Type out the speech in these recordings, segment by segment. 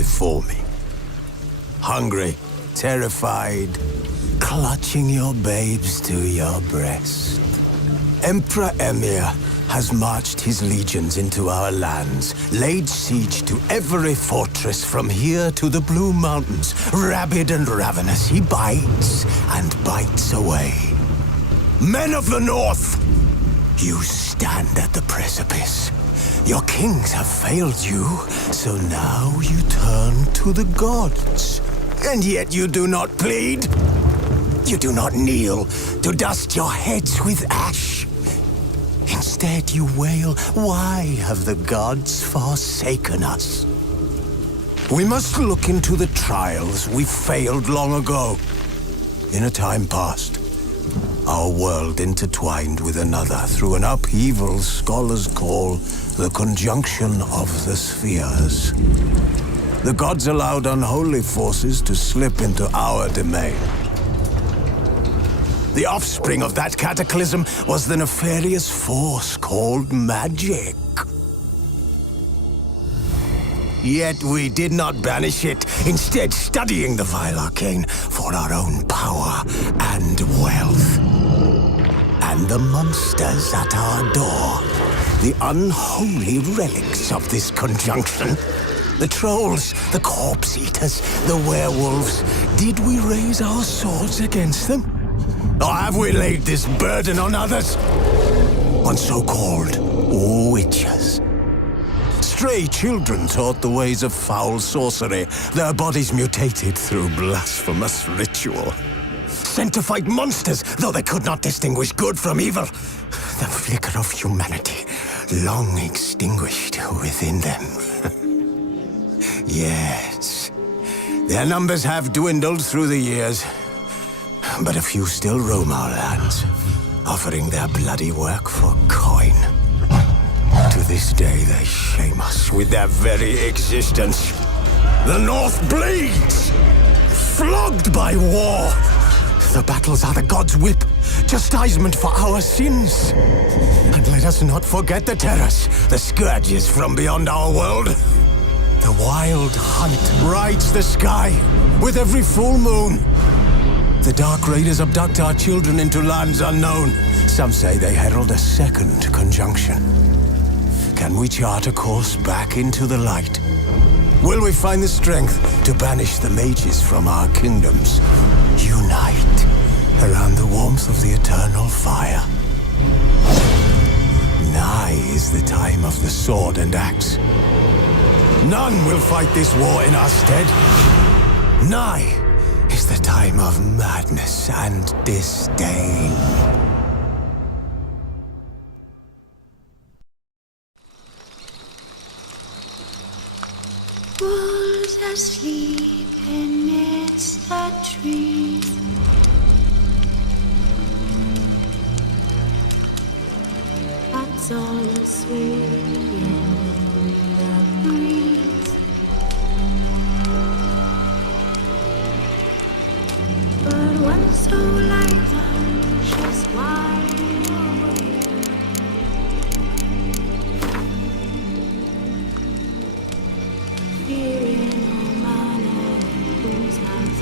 before me. Hungry, terrified, clutching your babes to your breast. Emperor Emir has marched his legions into our lands, laid siege to every fortress from here to the Blue Mountains. Rabid and ravenous, he bites and bites away. Men of the North, you stand at the precipice. Your kings have failed you, so now you turn to the gods. And yet you do not plead. You do not kneel to dust your heads with ash. Instead you wail, why have the gods forsaken us? We must look into the trials we failed long ago. In a time past, our world intertwined with another through an upheaval scholars call the conjunction of the spheres. The gods allowed unholy forces to slip into our domain. The offspring of that cataclysm was the nefarious force called magic. Yet we did not banish it, instead studying the vile arcane for our own power and wealth. And the monsters at our door, the unholy relics of this conjunction. The trolls, the corpse eaters, the werewolves. Did we raise our swords against them? Or have we laid this burden on others? On so-called witches. Stray children taught the ways of foul sorcery, their bodies mutated through blasphemous ritual. Sent to fight monsters, though they could not distinguish good from evil. The flicker of humanity, long extinguished within them. Yes, their numbers have dwindled through the years, but a few still roam our lands, offering their bloody work for coin. To this day, they shame us with their very existence. The North bleeds, flogged by war. The battles are the gods' whip, chastisement for our sins. And let us not forget the terrors, the scourges from beyond our world. The wild hunt rides the sky with every full moon. The Dark Raiders abduct our children into lands unknown. Some say they herald a second conjunction. Can we chart a course back into the light? Will we find the strength to banish the mages from our kingdoms? Unite around the warmth of the eternal fire. Nigh is the time of the sword and axe. None will fight this war in our stead. Nigh is the time of madness and disdain. Wolves asleep amidst the trees. Bats all aswing in the breeze. But one so light just wide awake. Fearing no manner whose hands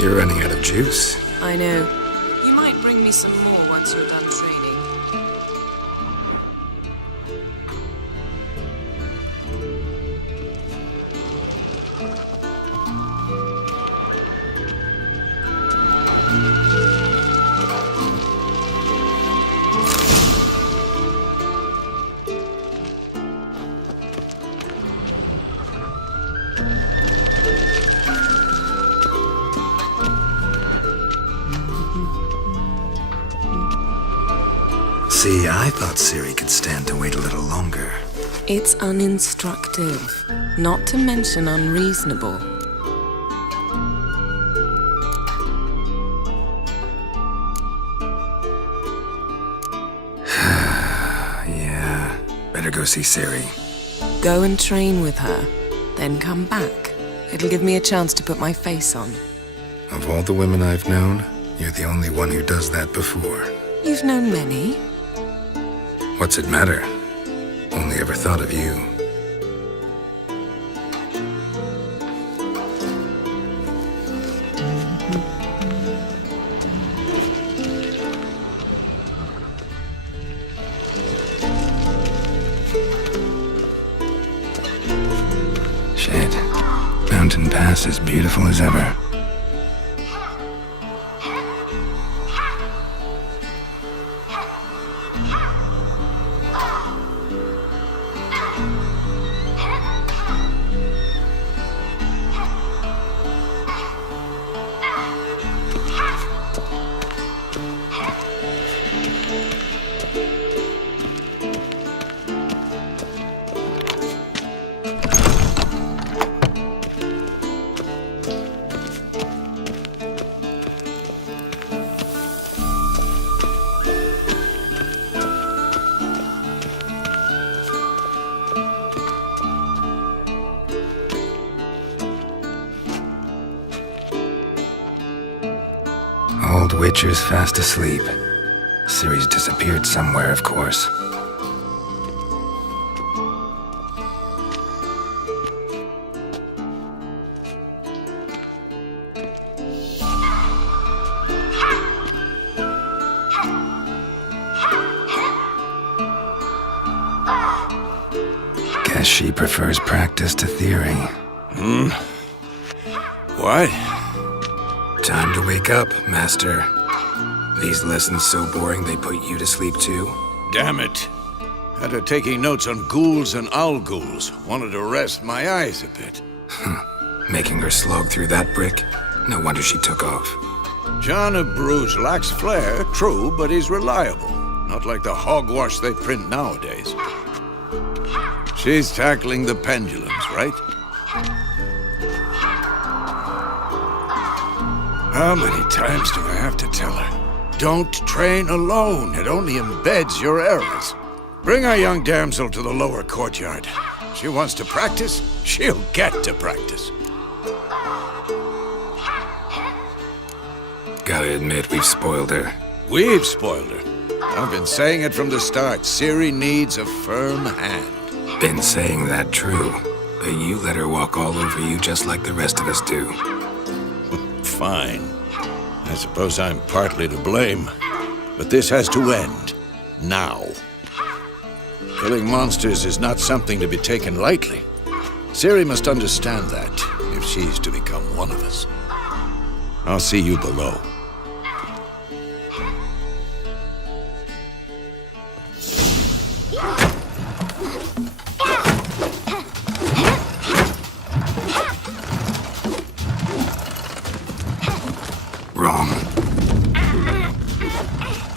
You're running out of juice. I know. You might bring me some more once you're done training. See, I thought Ciri could stand to wait a little longer. It's uninstructive, not to mention unreasonable. Yeah, better go see Ciri. Go and train with her, then come back. It'll give me a chance to put my face on. Of all the women I've known, you're the only one who does that before. You've known many. What's it matter? Only ever thought of you. Shit. Mountain Pass as beautiful as ever. Old Witcher's fast asleep. Ciri's disappeared somewhere, of course. Guess she prefers practice to theory. What? Time to wake up, Master. These lessons so boring they put you to sleep too? Damn it. After taking notes on ghouls and owl ghouls, wanted to rest my eyes a bit. Making her slog through that brick? No wonder she took off. John of Bruges lacks flair, true, but he's reliable. Not like the hogwash they print nowadays. She's tackling the pendulums, right? How many times do I have to tell her? Don't train alone. It only embeds your errors. Bring our young damsel to the lower courtyard. She wants to practice, she'll get to practice. Gotta admit, we've spoiled her. We've spoiled her. I've been saying it from the start. Ciri needs a firm hand. Been saying that true, but you let her walk all over you just like the rest of us do. Fine. I suppose I'm partly to blame. But this has to end. Now. Killing monsters is not something to be taken lightly. Ciri must understand that, if she's to become one of us. I'll see you below. Wrong.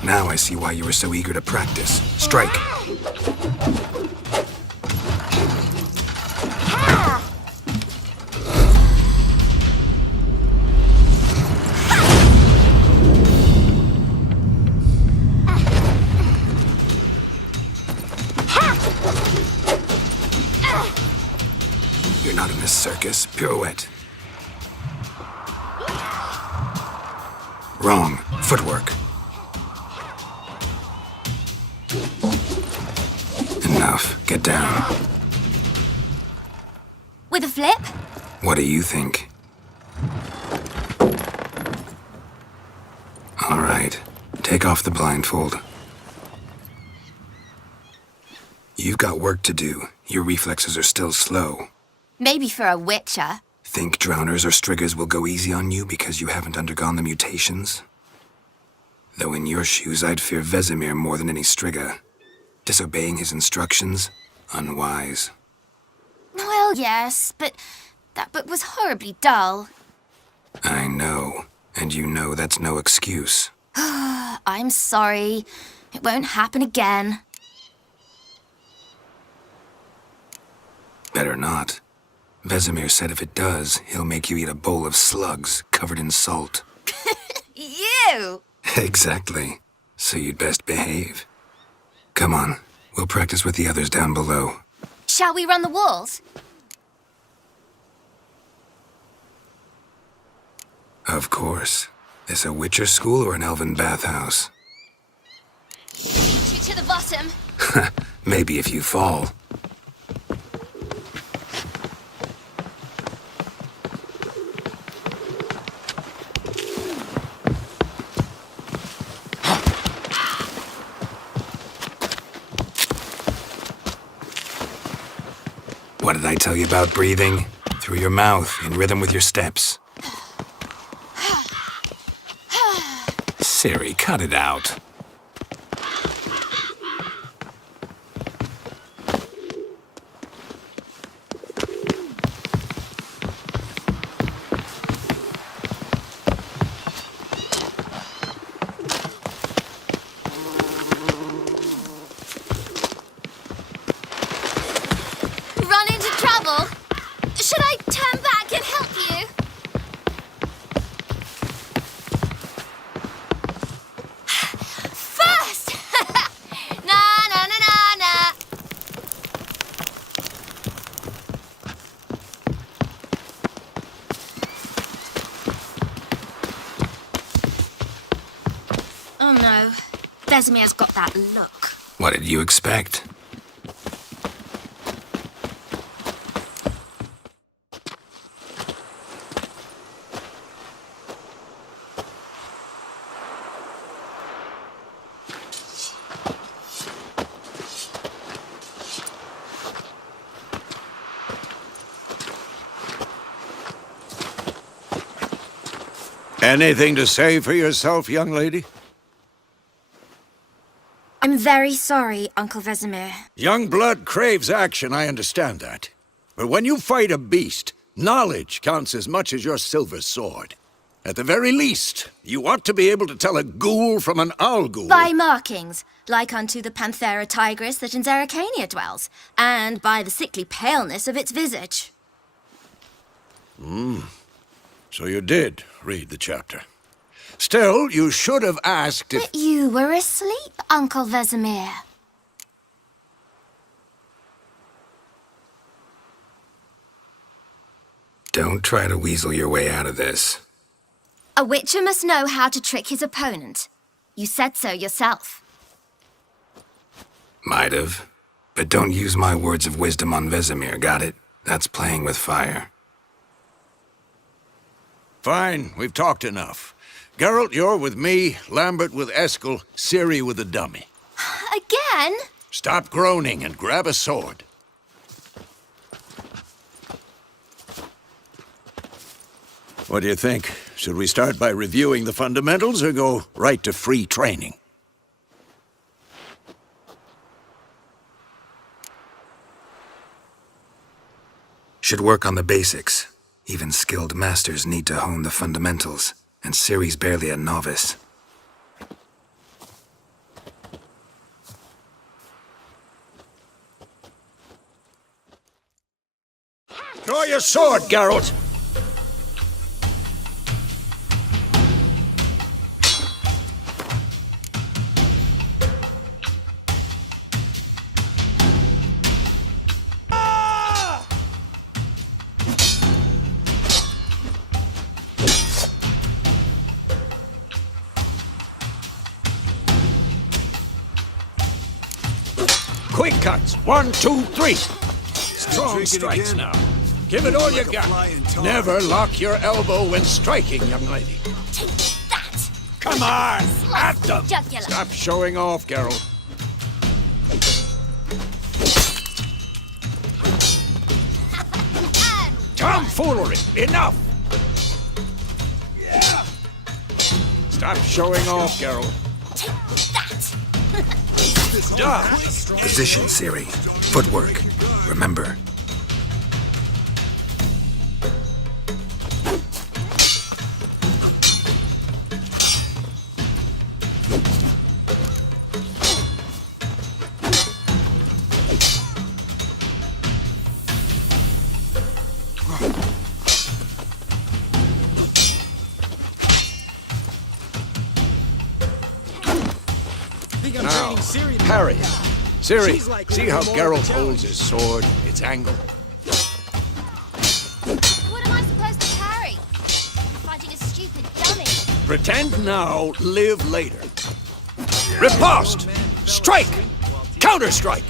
Now I see why you were so eager to practice. Strike. You're not in this circus. Pirouette. Wrong. Footwork. Enough. Get down. With a flip? What do you think? Take off the blindfold. You've got work to do. Your reflexes are still slow. Maybe for a witcher. Think drowners or striggers will go easy on you because you haven't undergone the mutations? Though in your shoes, I'd fear Vesemir more than any strigger. Disobeying his instructions? Unwise. Well, yes, but that book was horribly dull. I know. And you know that's no excuse. I'm sorry. It won't happen again. Better not. Vesemir said if it does, he'll make you eat a bowl of slugs covered in salt. You! Exactly. So you'd best behave. Come on, we'll practice with the others down below. Shall we run the walls? Of course. This a Witcher school or an elven bathhouse? Shoot to the bottom. Maybe if you fall. What did I tell you about breathing? Through your mouth, in rhythm with your steps. Siri, cut it out. Run into trouble? Should I turn back and help you? First! Na na na na na. Oh no. Vesemir's got that look. What did you expect? Anything to say for yourself, young lady? I'm very sorry, Uncle Vesemir. Young blood craves action, I understand that. But when you fight a beast, knowledge counts as much as your silver sword. At the very least, you ought to be able to tell a ghoul from an owl ghoul. By markings, like unto the Panthera tigris that in Zeracania dwells, and by the sickly paleness of its visage. So you did read the chapter. Still, you should have asked if... But you were asleep, Uncle Vesemir. Don't try to weasel your way out of this. A witcher must know how to trick his opponent. You said so yourself. Might have. But don't use my words of wisdom on Vesemir, got it? That's playing with fire. Fine, we've talked enough. Geralt, you're with me, Lambert with Eskel, Ciri with the dummy. Again? Stop groaning and grab a sword. What do you think? Should we start by reviewing the fundamentals or go right to free training? Should work on the basics. Even skilled masters need to hone the fundamentals, and Ciri's barely a novice. Draw your sword, Geralt! Quick cuts. 1, 2, 3. Strong strikes now. Give it all you got. Never lock your elbow when striking, young lady. Take that! Come on! At them! Jugular. Stop showing off, Geralt. Tomfoolery! Enough! Yeah. Stop showing off, Geralt. Stop! Position, Ciri. Footwork. Remember. Now, parry. Ciri, see how Geralt holds his sword, its angle? What am I supposed to parry? Fighting a stupid dummy. Pretend now, live later. Riposte! Strike! Counter-strike!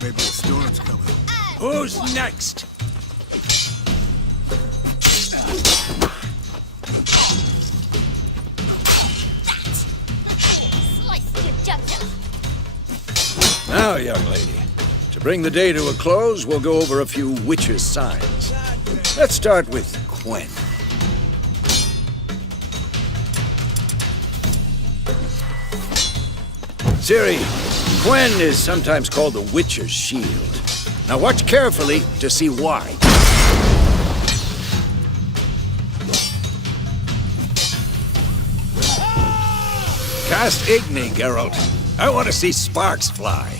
Maybe a storm's coming. Who's next? Slice your jugular. Now, young lady, to bring the day to a close, we'll go over a few witches' signs. Let's start with Quen. Ciri, Quen is sometimes called the Witcher's Shield. Now watch carefully to see why. Cast Igni, Geralt. I want to see sparks fly.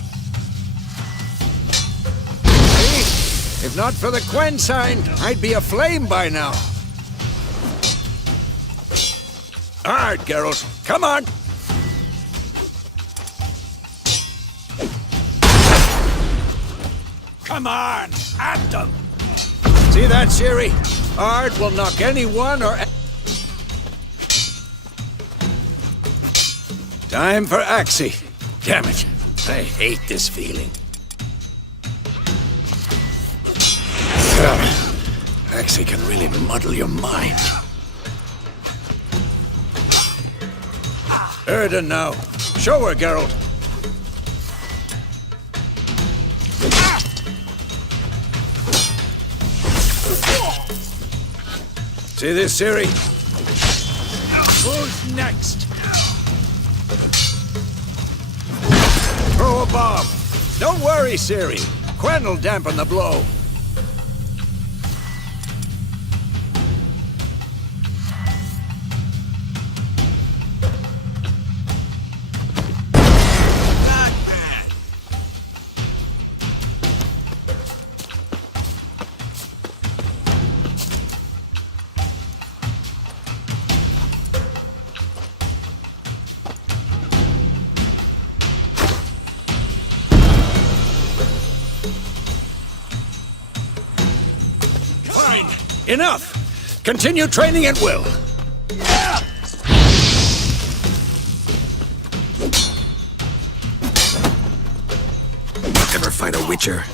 See? If not for the Quen sign, I'd be aflame by now. All right, Geralt, come on. Come on, at them! See that, Ciri? Art will knock anyone or... Time for Axie. Damn it, I hate this feeling. Axie can really muddle your mind. Erden now. Show her, Geralt. See this, Ciri? Who's next? Throw a bomb. Don't worry, Ciri. Quen will dampen the blow. Enough! Continue training at will. Ever fight a Witcher?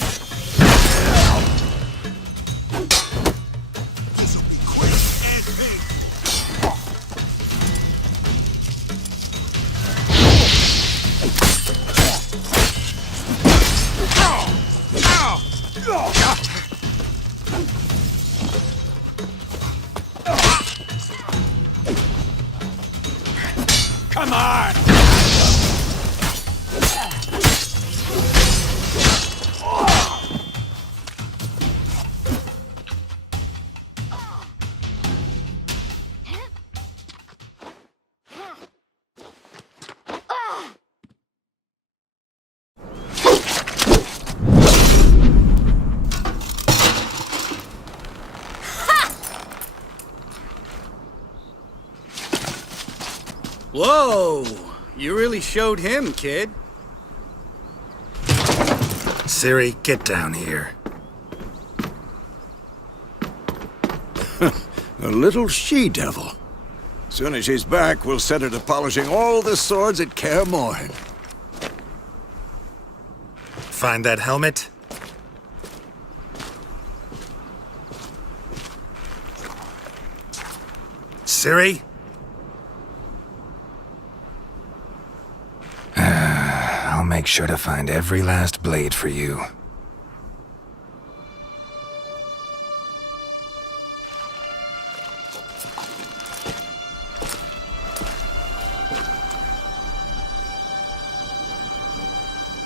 Come on! Whoa! You really showed him, kid. Ciri, get down here. A little she-devil. Soon as she's back, we'll set her to polishing all the swords at Kaer Morhen. Find that helmet? Ciri? I'll make sure to find every last blade for you.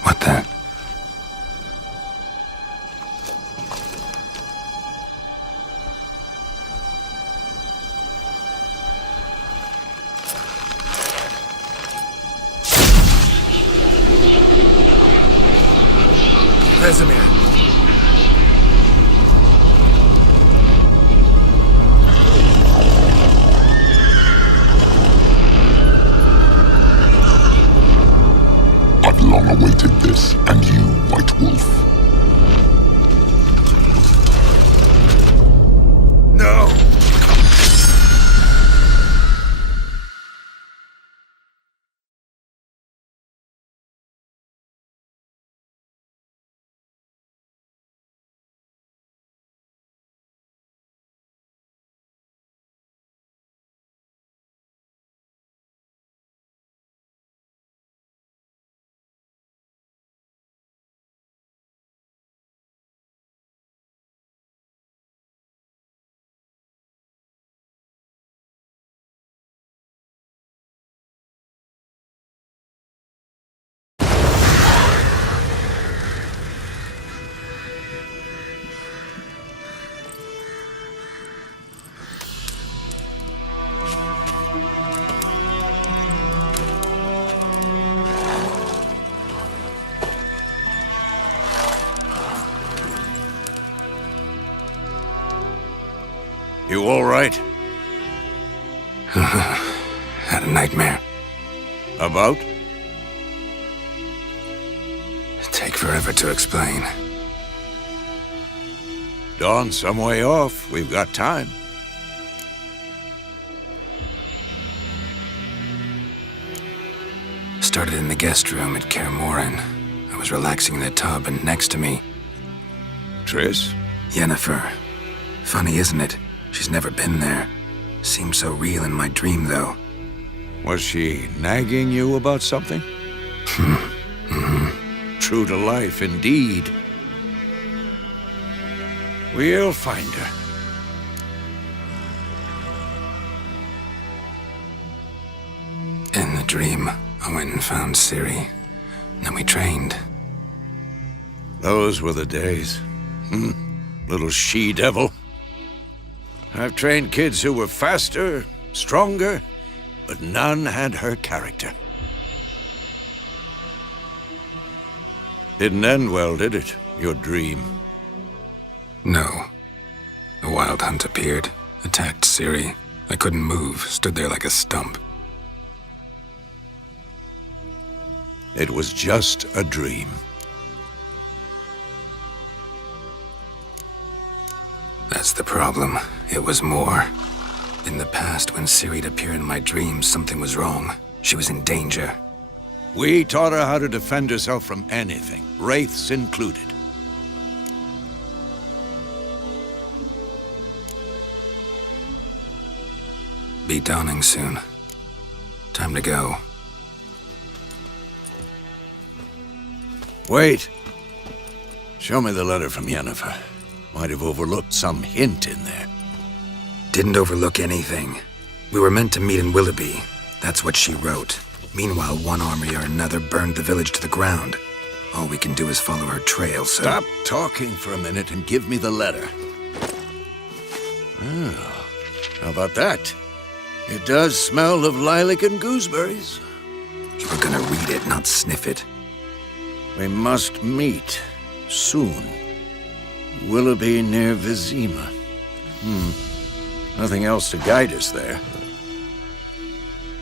What the? Vesemir. I've long awaited this, and you, White Wolf. No! You all right? Had a nightmare. About? Take forever to explain. Dawn's some way off. We've got time. Started in the guest room at Kaer Morhen. I was relaxing in the tub, and next to me, Triss? Yennefer. Funny, isn't it? She's never been there. Seemed so real in my dream, though. Was she nagging you about something? True to life, indeed. We'll find her. In the dream, I went and found Ciri. Then we trained. Those were the days. Little she-devil. I've trained kids who were faster, stronger, but none had her character. Didn't end well, did it? Your dream? No. A wild hunt appeared, attacked Ciri. I couldn't move, stood there like a stump. It was just a dream. That's the problem. It was more. In the past, when Ciri'd appear in my dreams, something was wrong. She was in danger. We taught her how to defend herself from anything, wraiths included. Be dawning soon. Time to go. Wait. Show me the letter from Yennefer. Might have overlooked some hint in there. Didn't overlook anything. We were meant to meet in Willoughby. That's what she wrote. Meanwhile, one army or another burned the village to the ground. All we can do is follow her trail, so... Stop talking for a minute and give me the letter. Oh, how about that? It does smell of lilac and gooseberries. You were gonna read it, not sniff it. We must meet. Soon. Willoughby near Vizima. Nothing else to guide us there.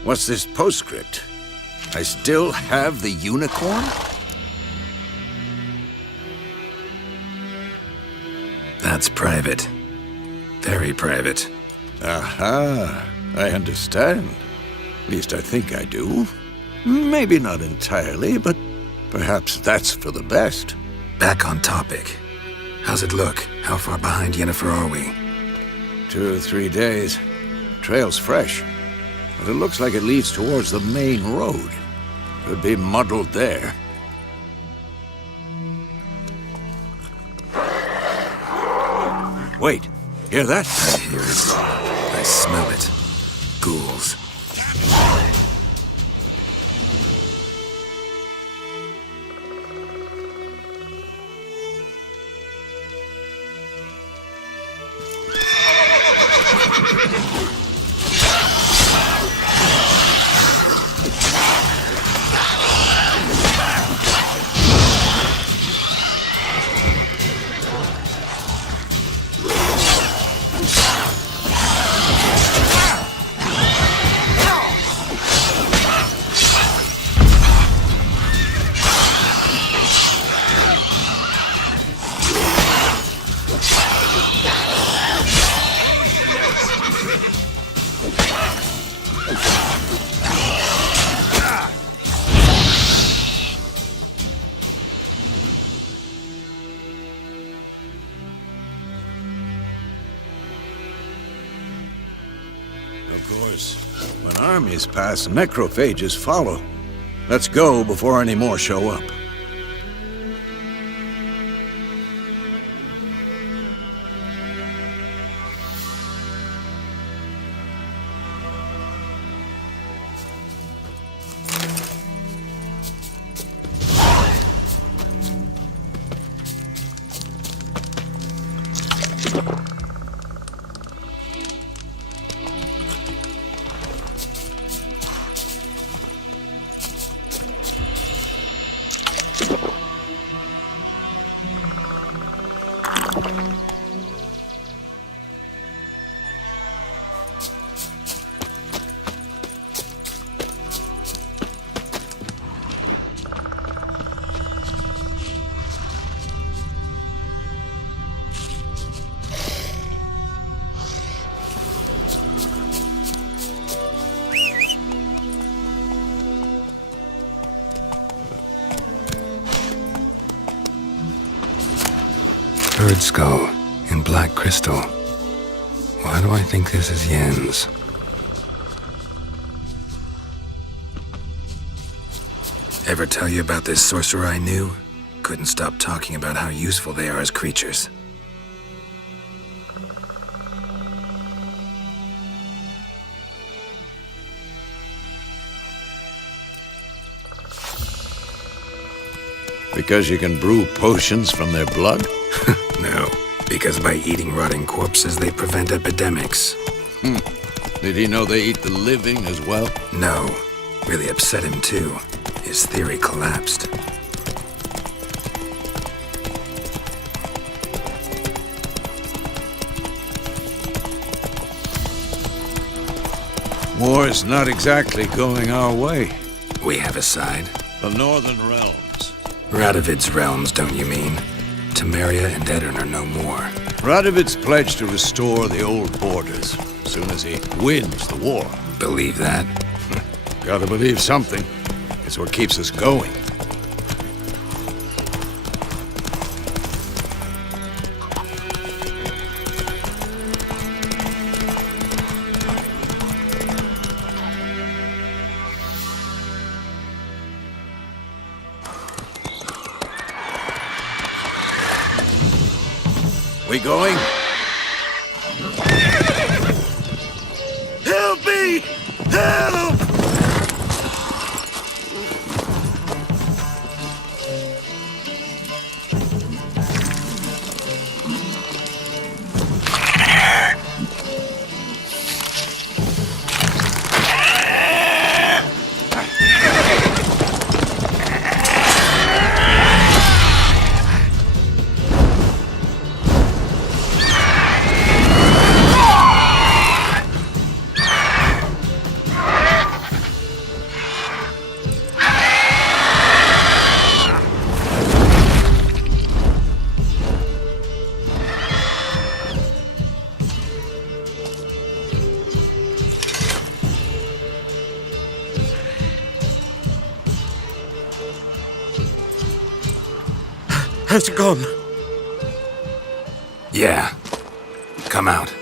What's this postscript? I still have the unicorn? That's private. Very private. Aha, I understand. At least I think I do. Maybe not entirely, but perhaps that's for the best. Back on topic. How's it look? How far behind Yennefer are we? 2 or 3 days. trail's fresh, but it looks like it leads towards the main road. Could be muddled there. Wait, hear that? I hear it. I smell it. Ghouls. Of course, when armies pass, necrophages follow. Let's go before any more show up. Bird skull in black crystal. Why do I think this is Yen's? Ever tell you about this sorcerer I knew? Couldn't stop talking about how useful they are as creatures. Because you can brew potions from their blood? No, because by eating rotting corpses, they prevent epidemics. Did he know they eat the living as well? No, really upset him too. His theory collapsed. War's not exactly going our way. We have a side. The Northern Realms. Radovid's realms, don't you mean? Temeria and Edirn are no more. Radovid's pledged to restore the old borders as soon as he wins the war. Believe that? Gotta believe something. It's what keeps us going. We going? Help me! Help! Has it gone? Yeah. Come out.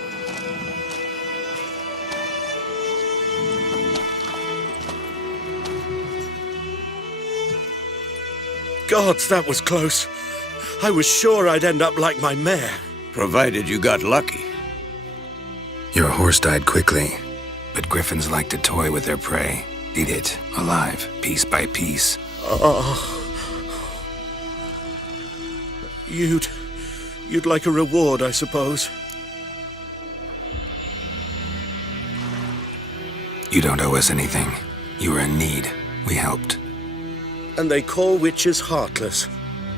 Gods, that was close. I was sure I'd end up like my mare. Provided you got lucky. Your horse died quickly, but griffins like to toy with their prey. Eat it, alive, piece by piece. You'd like a reward, I suppose. You don't owe us anything. You were in need. We helped. And they call witches heartless.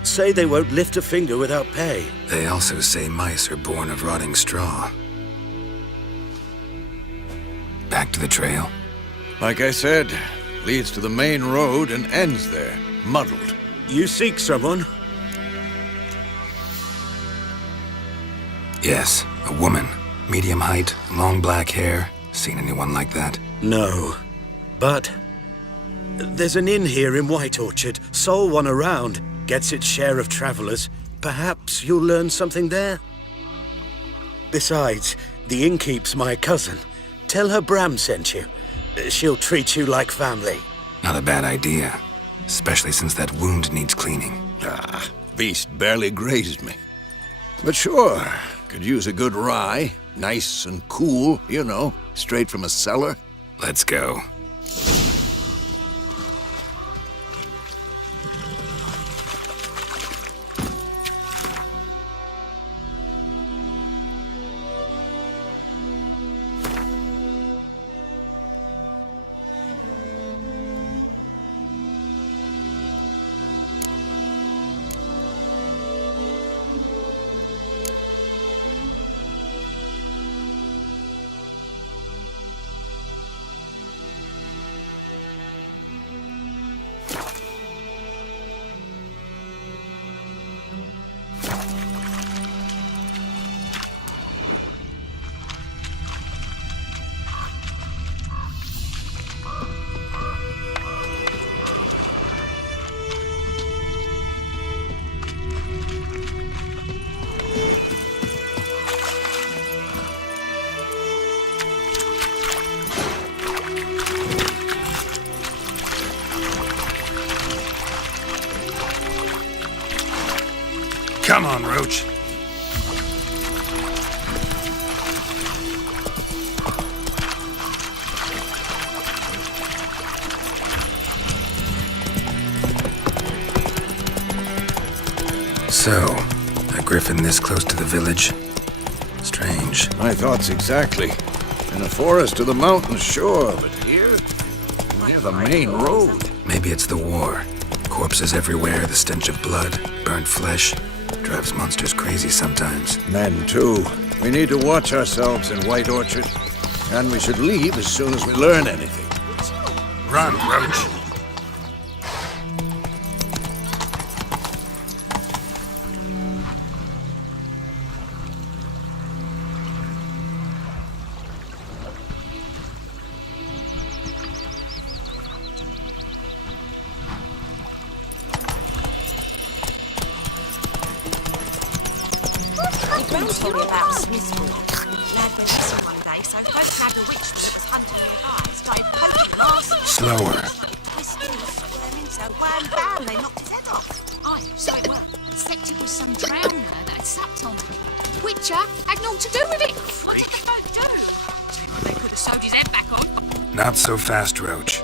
Say they won't lift a finger without pay. They also say mice are born of rotting straw. Back to the trail. Like I said, leads to the main road and ends there, muddled. You seek someone? Yes, a woman. Medium height, long black hair. Seen anyone like that? No. But there's an inn here in White Orchard. Sole one around. Gets its share of travelers. Perhaps you'll learn something there? Besides, the innkeep's my cousin. Tell her Bram sent you. She'll treat you like family. Not a bad idea. Especially since that wound needs cleaning. Beast barely grazed me. But sure, could use a good rye. Nice and cool, you know, straight from a cellar. Let's go. Come on, Roach. So, a griffin this close to the village? Strange. My thoughts exactly. In a forest to the mountains, sure, but here? Near the main road. Maybe it's the war. Corpses everywhere, the stench of blood, burnt flesh. Drives monsters crazy sometimes. Men, too. We need to watch ourselves in White Orchard. And we should leave as soon as we learn anything. Run, Roach. Told me about Smith's Wood. Lad went missing one day, so folk nabbed a witch that was hunting the fire, started poking last. Slower. Twisted and squirming, so wham bam, they knocked his head off. Aye, so it were. Except it was some drowner that had sucked on it. Witcher had naught to do with it. What did the folk do? They could have sewed his head back on. Not so fast, Roach.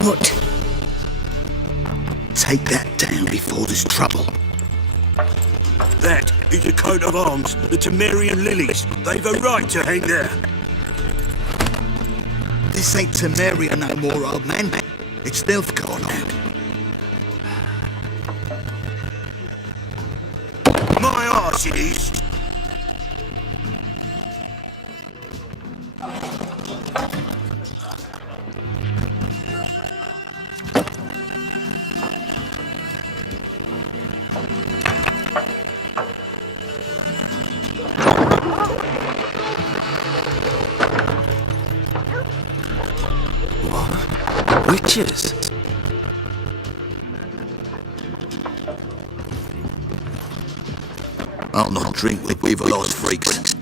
What? Take that down before there's trouble. That is a coat of arms, the Temerian lilies. They've a right to hang there. This ain't Temeria no more, old man. It's Nilfgaard now. My arse it is. What? Witches? I'll not drink with we've lost freaks.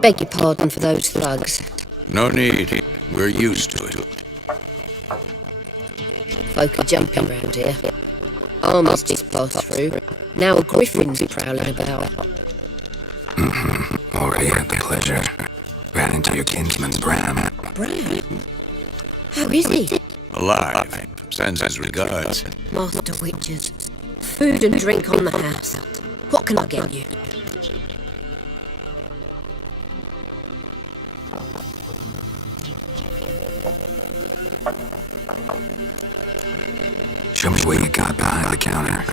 Beg your pardon for those thugs. No need. We're used to it. Folk are jumping round here. Armies just passed through. Now a griffin's prowling about. Already had the pleasure. Ran into your kinsman's Bram. Bram? How is he? Alive. Sends his regards. Master Witches. Food and drink on the house. What can I get you? Show me what you got behind the counter.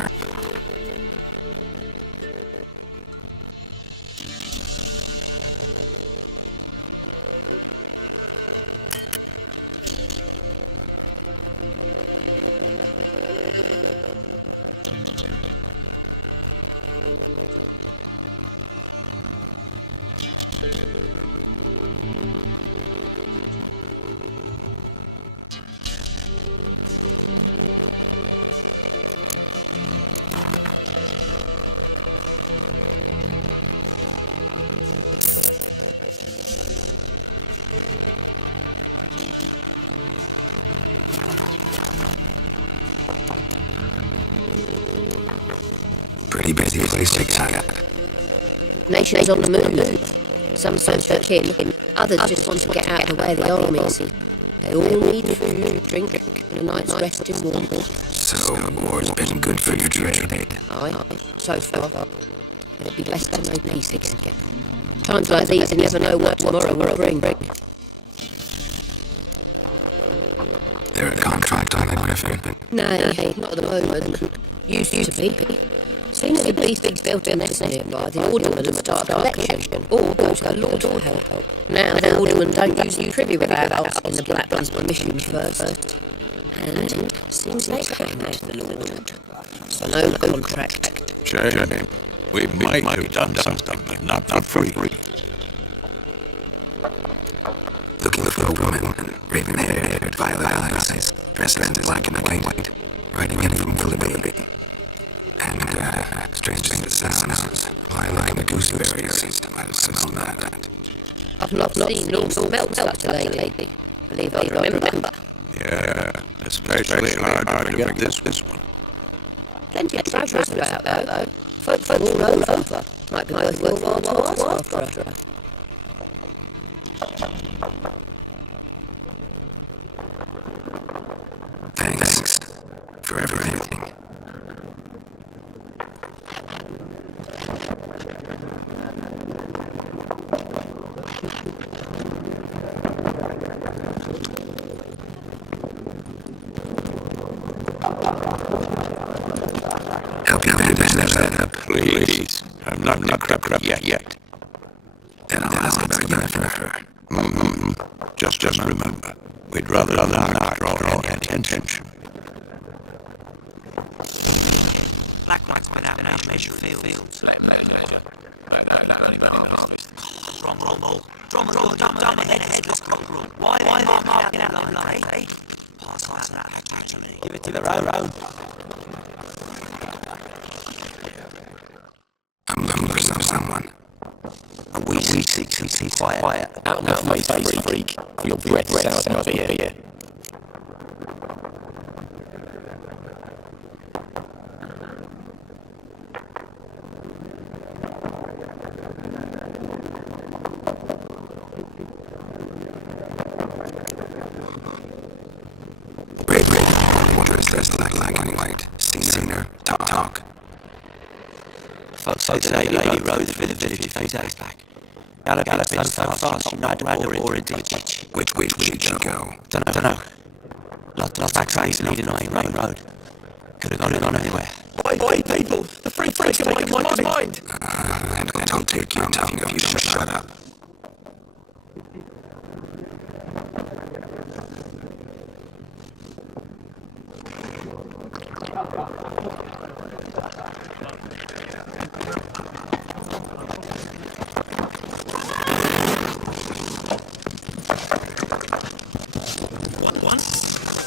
Pretty busy place to get. Nations on the move. Some search for kin, others just want to get out of the way of the armies. They all need food, drink, and a night's rest in warmth. So, war's been good for your trade. Aye, so far. It'd be best to know peace again. Times like these, you never know what tomorrow will bring. They're a contract on the Griffin. Nay, not at the moment. Used to be. Soon as the beast built a nest nearby, the aldermen start a collection. All go to the Lord for help. Now the aldermen don't usually privy without asking the Black One's permission first. And seems they hang to the Lord. So no contract. Shame. We might have done something, but not for free. Looking for a woman, raven-haired, violet eyes, dressed in black and white, riding in from Philippi. And, strange thing that sounds, like the gooseberries. I might have smelled that. I've not seen nor smelt such a lady. Believe I remember. Yeah, especially hard to forget this one. Plenty of treasures about, though. Folk all over. Might be worthwhile to ask after her. Thanks for everything. Help you manage that up, Please. I'm not crap yet. Then I'll ask about Yennefer. Just remember, we'd rather not draw any attention. Black One's been out in measure fields. Let him measure. Wrong. Dumb and headless cockerel. Why they marking out like that, eh? Pass on to that, actually. Give it to their own. I'm looking for someone. A wee sexy quiet. Out in the face, freak. Your breath sounds out of here. Dressed like and white. Seen her. Talk. Folks say the lady rode through the village a few days back. Galloping so fast she ran over a ditch. Which way did she go? Dunno. Lost back trace leading on a main road. Could have gone anywhere. Wait, people! The freak's making my mind! And don't take your tongue if you don't shut up.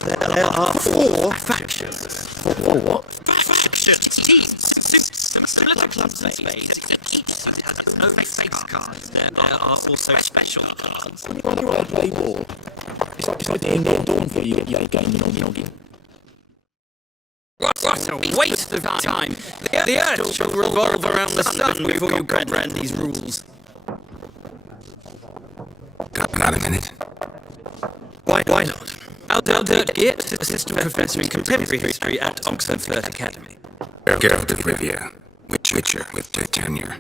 There are 4 factions. 4 what? Factions! Teams! Similar to clubs and spades, except each suit has its own face cards. There are also special cards. When you want to play war, it's like the India Dawn for you get game noggin. What a waste of time! The Earth shall revolve around the sun before you comprehend these rules. Got a minute? Why not? Albert Geert, Assistant Professor in Contemporary History at Oxford First Academy. Geralt of Rivia, Witcher with tenure.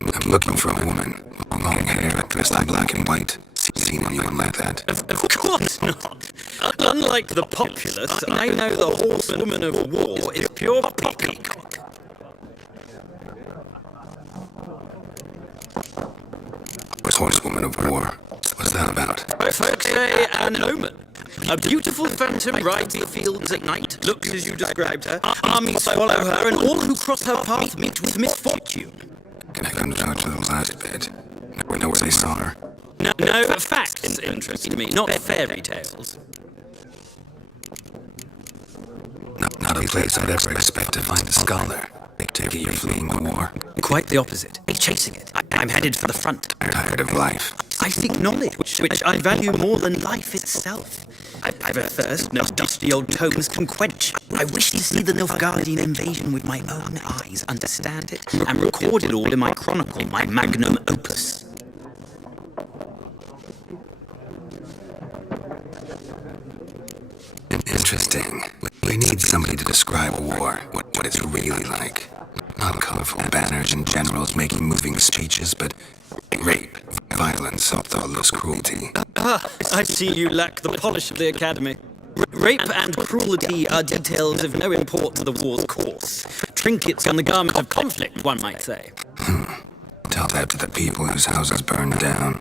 I'm looking for a woman. Long hair, dressed in black and white. Seen anyone like that? Of course not. Unlike the populace, I know the horsewoman of war is pure poppycock. Horsewoman of war. What's that about? Folks say an omen. A beautiful phantom rides the fields at night, looks as you described her, armies follow her, and all who cross her path meet with misfortune. Can I come down to the last bit? We know where they saw her. No, facts interest me, not fairy tales. Not a place I'd ever expect to find a scholar. Maybe you're fleeing the war. Quite the opposite. Be chasing it. I'm headed for the front. Tired of life. I seek knowledge, which I value more than life itself. I've a thirst no dusty old tomes can quench. I wish to see the Nilfgaardian invasion with my own eyes, understand it, and record it all in my chronicle, my magnum opus. Interesting. We need somebody to describe a war, what it's really like. Not colorful banners and generals making moving speeches, but rape, violence, thoughtless cruelty. I see you lack the polish of the Academy. Rape and cruelty are details of no import to the war's course. Trinkets on the garment of conflict, one might say. Tell that to the people whose houses burned down.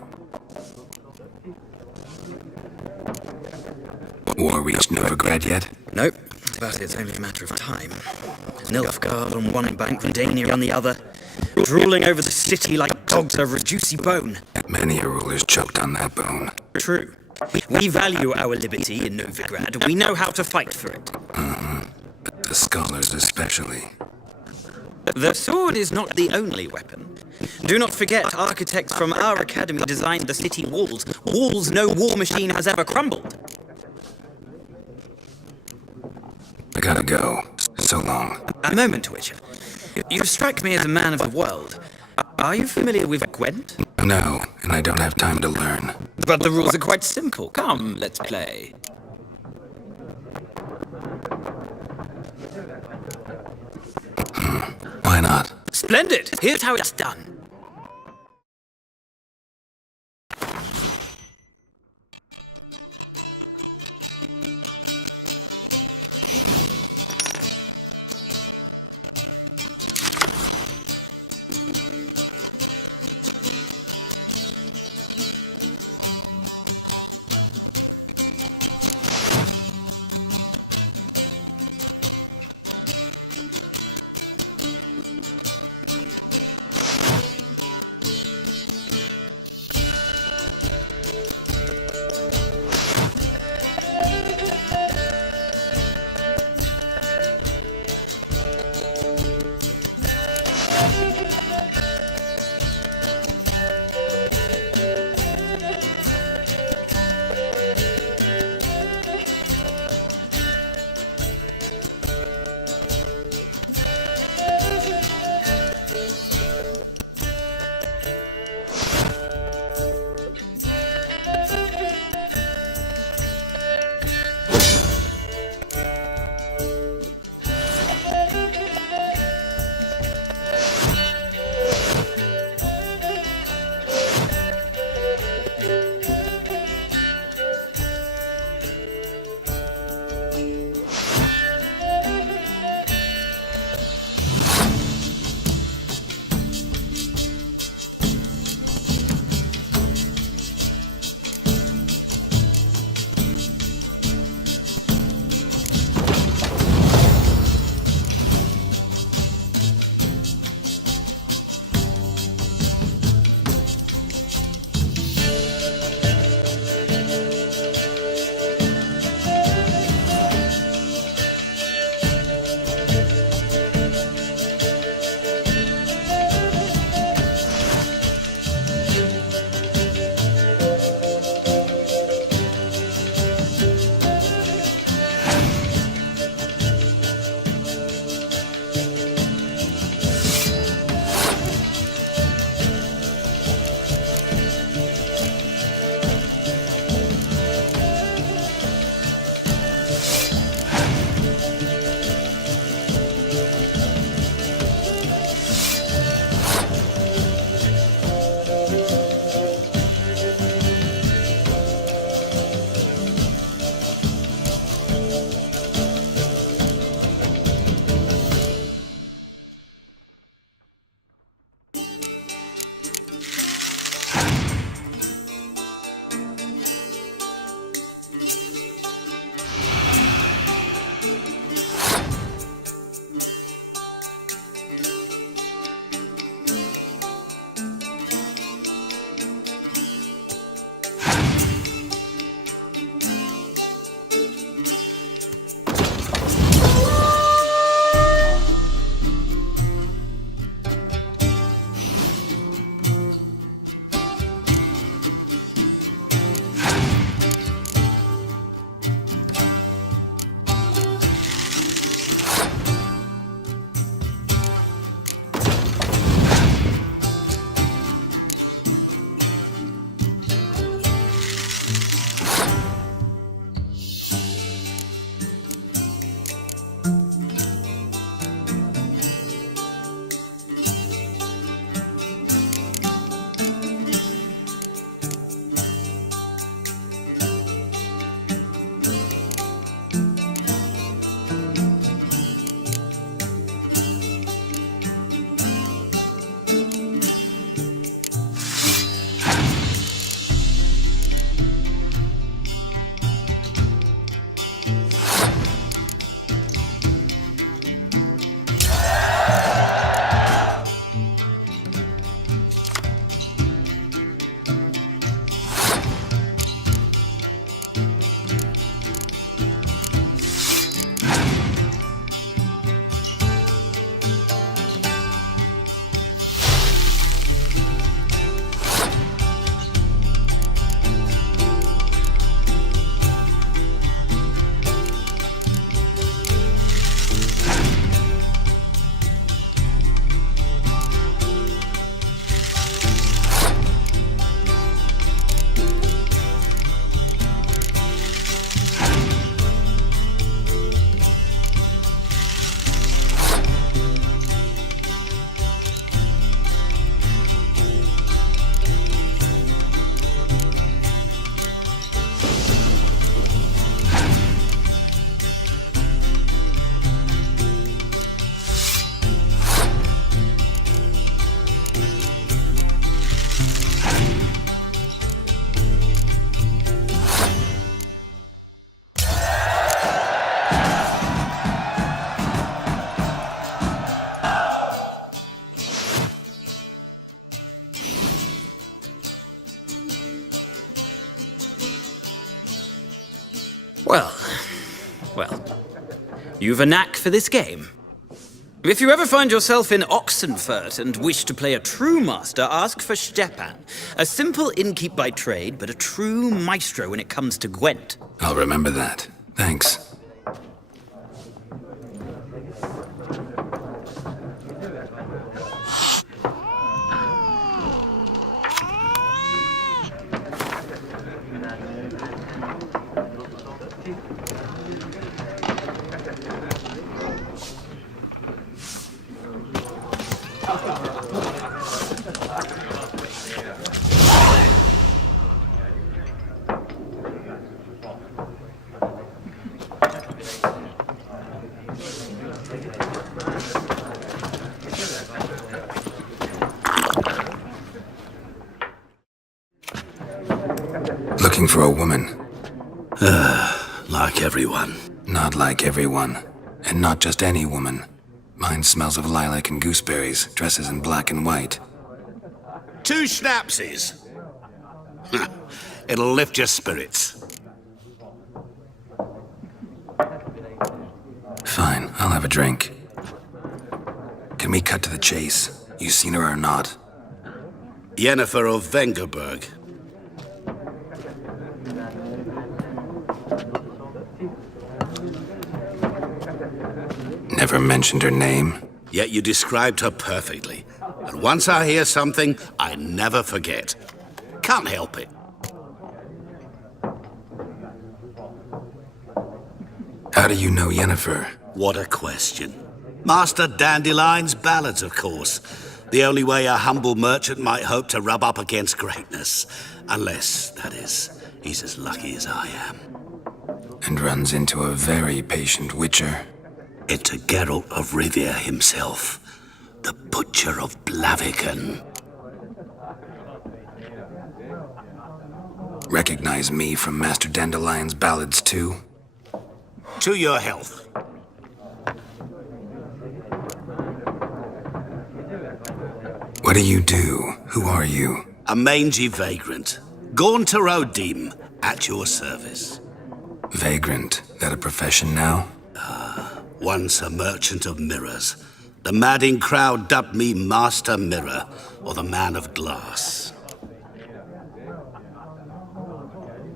War reached Novigrad yet? Nope, but it's only a matter of time. Nilfgaard on one bank, Redania on the other, drooling over the city like dogs over a juicy bone. Many a ruler's choked on that bone. True. We value our liberty in Novigrad. We know how to fight for it. But the scholars especially. The sword is not the only weapon. Do not forget, architects from our academy designed the city walls. Walls no war machine has ever crumbled. I gotta go. So long. A moment, Witcher. You strike me as a man of the world. Are you familiar with Gwent? No, and I don't have time to learn. But the rules are quite simple. Come, let's play. Why not? Splendid! Here's how it's done. Well, you've a knack for this game. If you ever find yourself in Oxenfurt and wish to play a true master, ask for Stepan. A simple innkeep by trade, but a true maestro when it comes to Gwent. I'll remember that. Thanks. Looking for a woman. Like everyone. Not like everyone. And not just any woman. Mine smells of lilac and gooseberries, dresses in black and white. 2 schnapsies. It'll lift your spirits. Fine, I'll have a drink. Can we cut to the chase? You seen her or not? Yennefer of Vengerberg. Never mentioned her name. Yet you described her perfectly. And once I hear something, I never forget. Can't help it. How do you know Yennefer? What a question. Master Dandelion's ballads, of course. The only way a humble merchant might hope to rub up against greatness. Unless, that is, he's as lucky as I am. And runs into a very patient witcher. Into Geralt of Rivia himself, the Butcher of Blaviken. Recognize me from Master Dandelion's ballads too? To your health. What do you do? Who are you? A mangy vagrant. Gone to Rodim, at your service. Vagrant? That a profession now? Once a merchant of mirrors. The madding crowd dubbed me Master Mirror, or the Man of Glass.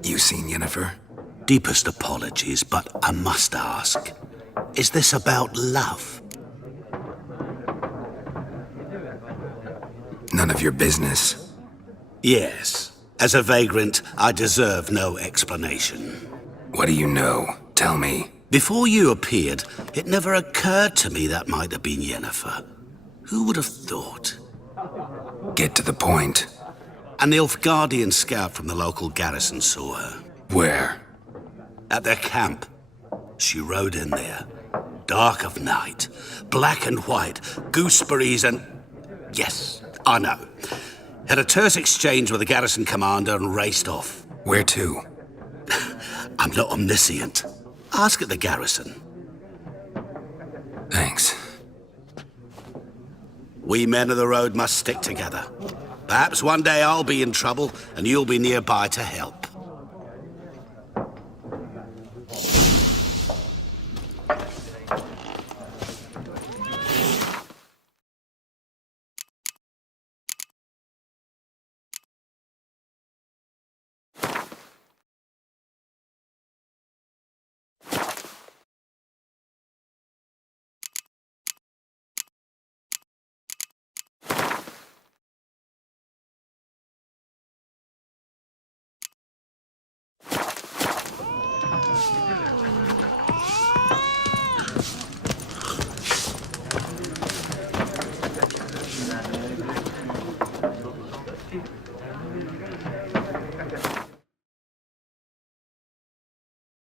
You seen Yennefer? Deepest apologies, but I must ask. Is this about love? None of your business. Yes. As a vagrant, I deserve no explanation. What do you know? Tell me. Before you appeared, it never occurred to me that might have been Yennefer. Who would have thought? Get to the point. A Nilfgaardian scout from the local garrison saw her. Where? At their camp. She rode in there. Dark of night. Black and white. Gooseberries and... Yes, I know. Had a terse exchange with the garrison commander and raced off. Where to? I'm not omniscient. Ask at the garrison. Thanks. We men of the road must stick together. Perhaps one day I'll be in trouble and you'll be nearby to help.